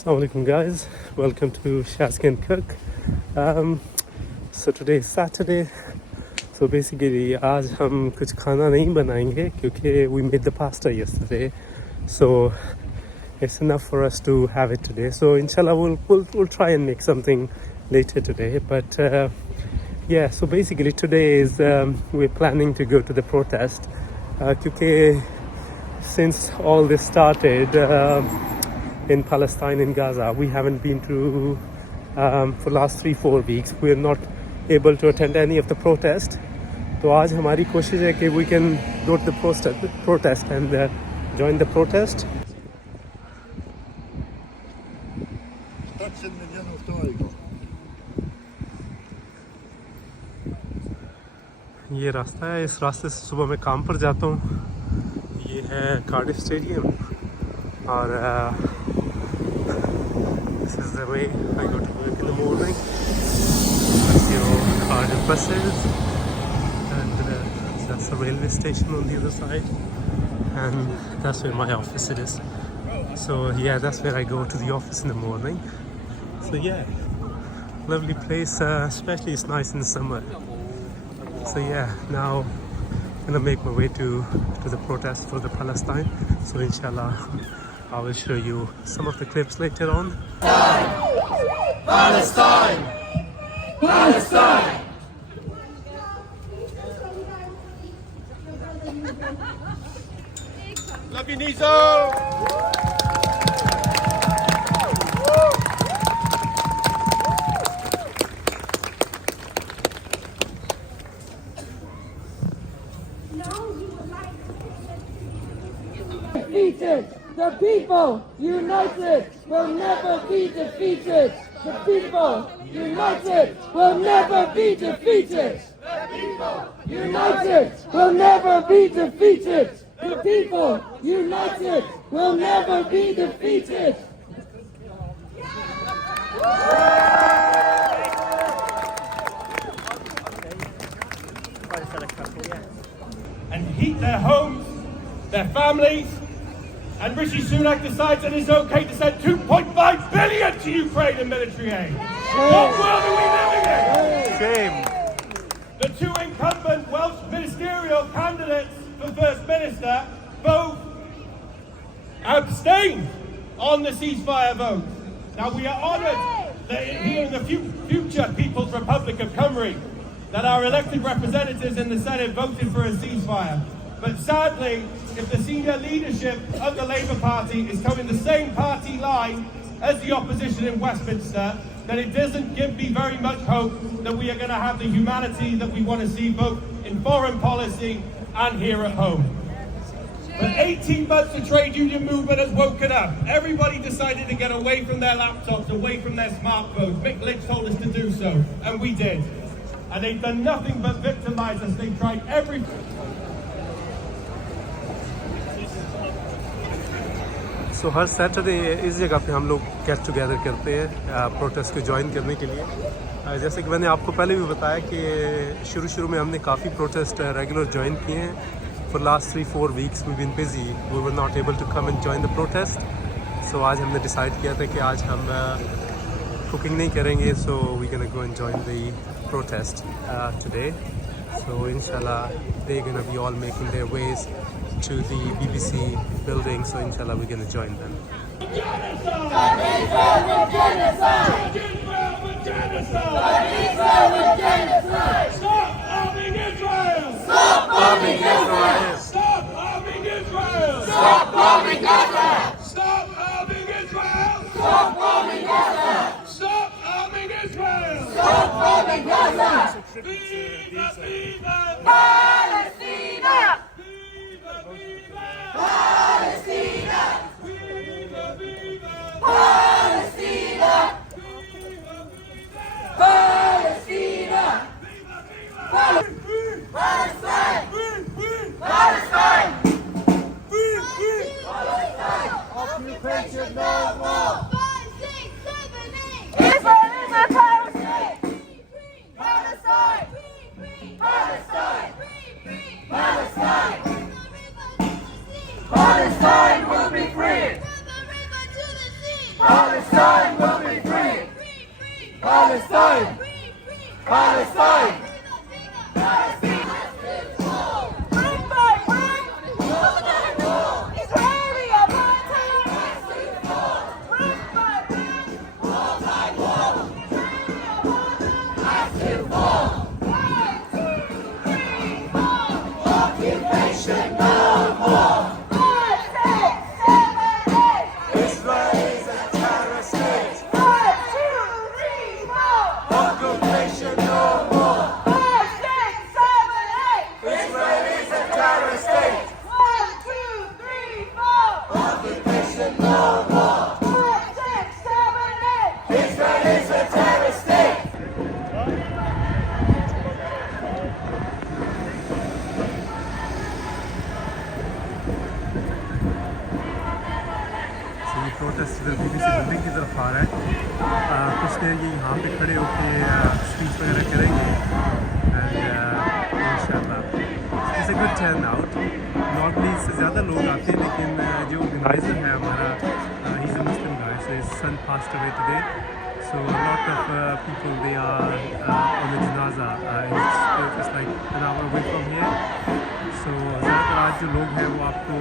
Assalamualaikum guys, welcome to Shaskin Cook. So today is Saturday. So basically आज हम कुछ खाना नहीं बनाएंगे क्योंकि we made the pasta yesterday. So it's enough for us to have it today. So inshallah we'll try and make something later today. But yeah, so basically today is we're planning to go to the protest क्योंकि since all this started in Palestine, in Gaza, we haven't been to for last 3-4 weeks. We are not able to attend any of the protest. तो आज हमारी कोशिश है कि we can go to the protest and join the protest. ये रास्ता है, इस रास्ते से सुबह मैं काम पर जाता हूँ. ये है कार्डिफ स्टेडियम और this is the way I go to work in the morning. That's your Cardiff buses and that's the railway station on the other side and that's where my office is. So yeah, that's where I go to the office in the morning. So yeah, lovely place, especially it's nice in the summer. So yeah, now I'm gonna make my way to the protest for the Palestine. So inshallah I will show you some of the clips later on. Palestine! Palestine! Love you, Nizo! Defeated. The people united will never be defeated. The people united will never be defeated. The people united will never be defeated. The people united will never be defeated. And heat their homes, their families, and Rishi Sunak decides that it's okay to send 2.5 billion to Ukraine in military aid. What world are we living in? Shame. The two incumbent Welsh ministerial candidates for First Minister both abstained on the ceasefire vote. Now we are honoured that here in the future People's Republic of Cymru that our elected representatives in the Senate voted for a ceasefire. But sadly, if the senior leadership of the Labour Party is coming the same party line as the opposition in Westminster, then it doesn't give me very much hope that we are going to have the humanity that we want to see both in foreign policy and here at home. But 18 months the trade union movement has woken up. Everybody decided to get away from their laptops, away from their smartphones. Mick Lynch told us to do so, and we did. And they've done nothing but victimise us. They've tried everything. So her Saturday इस जगह पे हम लोग get together करते हैं protest को join करने के लिए. जैसे कि मैंने आपको पहले भी बताया कि शुरू में हमने काफ़ी प्रोटेस्ट रेगुलर ज्वाइन किए हैं. For last 3-4 weeks we been busy, we were not able to come and join the protest. So आज हमने डिसाइड किया था कि आज हम कुकिंग नहीं करेंगे. So we can go and join the protest today. So inshallah they're gonna be all making their ways to the BBC building, so inshallah we're gonna join them. Stop bombing Israel! Stop bombing Israel! Stop bombing Israel! Stop bombing Israel! Stop bombing Israel! Stop bombing Israel! Stop bombing Israel! Stop bombing Gaza! Viva, viva! Palestina! Viva, viva! Palestina! Viva, viva! Palestina! Viva, viva! Palestina! Palestine! Palestine! Occupation no more! 5, 6, 7, 8! Israel is a terrorist state! Palestine! Palestine! Palestine! Palestine will be free! Palestine! Palestine! Palestine! Brick by brick, Israeli apartheid. Brick by brick, wall by wall, Israeli apartheid. 1, 2, 3, 4. Occupation no more. 5, 6, 7, 8. Israel is a terrorist state! 1, 2, 3, 4. Occupation no more! 5, 6, 7, 8. Israel is a terrorist state! 1, 2, 3, 4. Occupation no more! 5, 6, 7, 8. Israel is a terrorist state! So ये protest इधर BBC building की तरफ आ रहा है। कुछ देर ये यहाँ पे खड़े होके स्पीच वगैरह करेंगे एंड इंशाल्लाह it's a good turn out. Normally इससे ज़्यादा लोग आते हैं लेकिन जो ऑर्गेनाइज़र है हमारा he is a Muslim guy, so his son passed away today, so a lot of people they are on the जनाजा, it's like an hour away from here. So ज़्यादातर आज जो लोग हैं वो आपको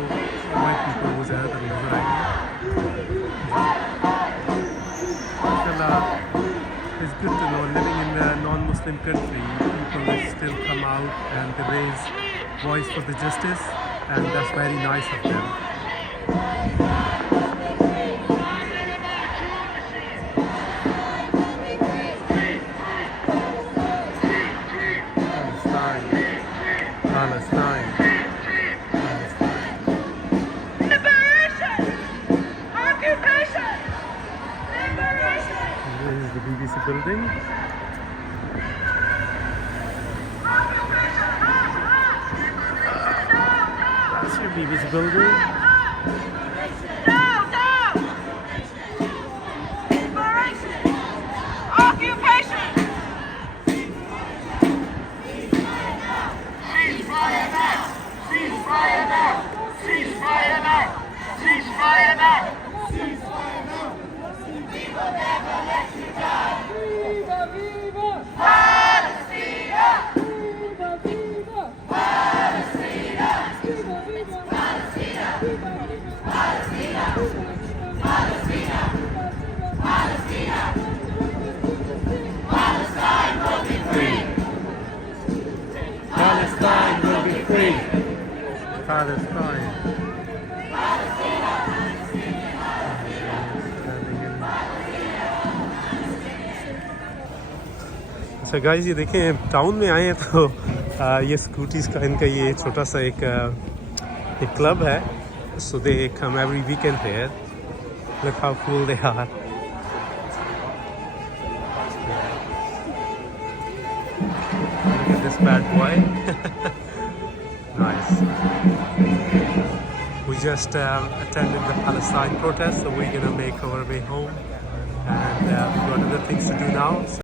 वाइट पीपल वो ज़्यादातर नजर आएंगे। It's good to know living in a non-Muslim country, people will still come out and they raise voice for the justice, and that's very nice of them. Palestine, Liberation! Occupation! Liberation! this is the BBC building. That's your BBC building. No, no! Liberation! Occupation! Ceasefire now! Ceasefire now! Ceasefire now! Ceasefire now! Viva, viva! Palestina! Viva, viva! Palestina! Viva, viva! Palestina! Viva, viva! Palestina! Palestina! Palestina! Palestine will be free! Palestine will be free. Palestine. अच्छा guys, ये देखें town में आए हैं तो ये scooties का इनका ये छोटा सा एक क्लब है, so they come every weekend here. Look how cool they are. Look at this bad boy. Nice. We just attended the Palestine protest, so we're gonna make our way home, and we've got other things to do now. So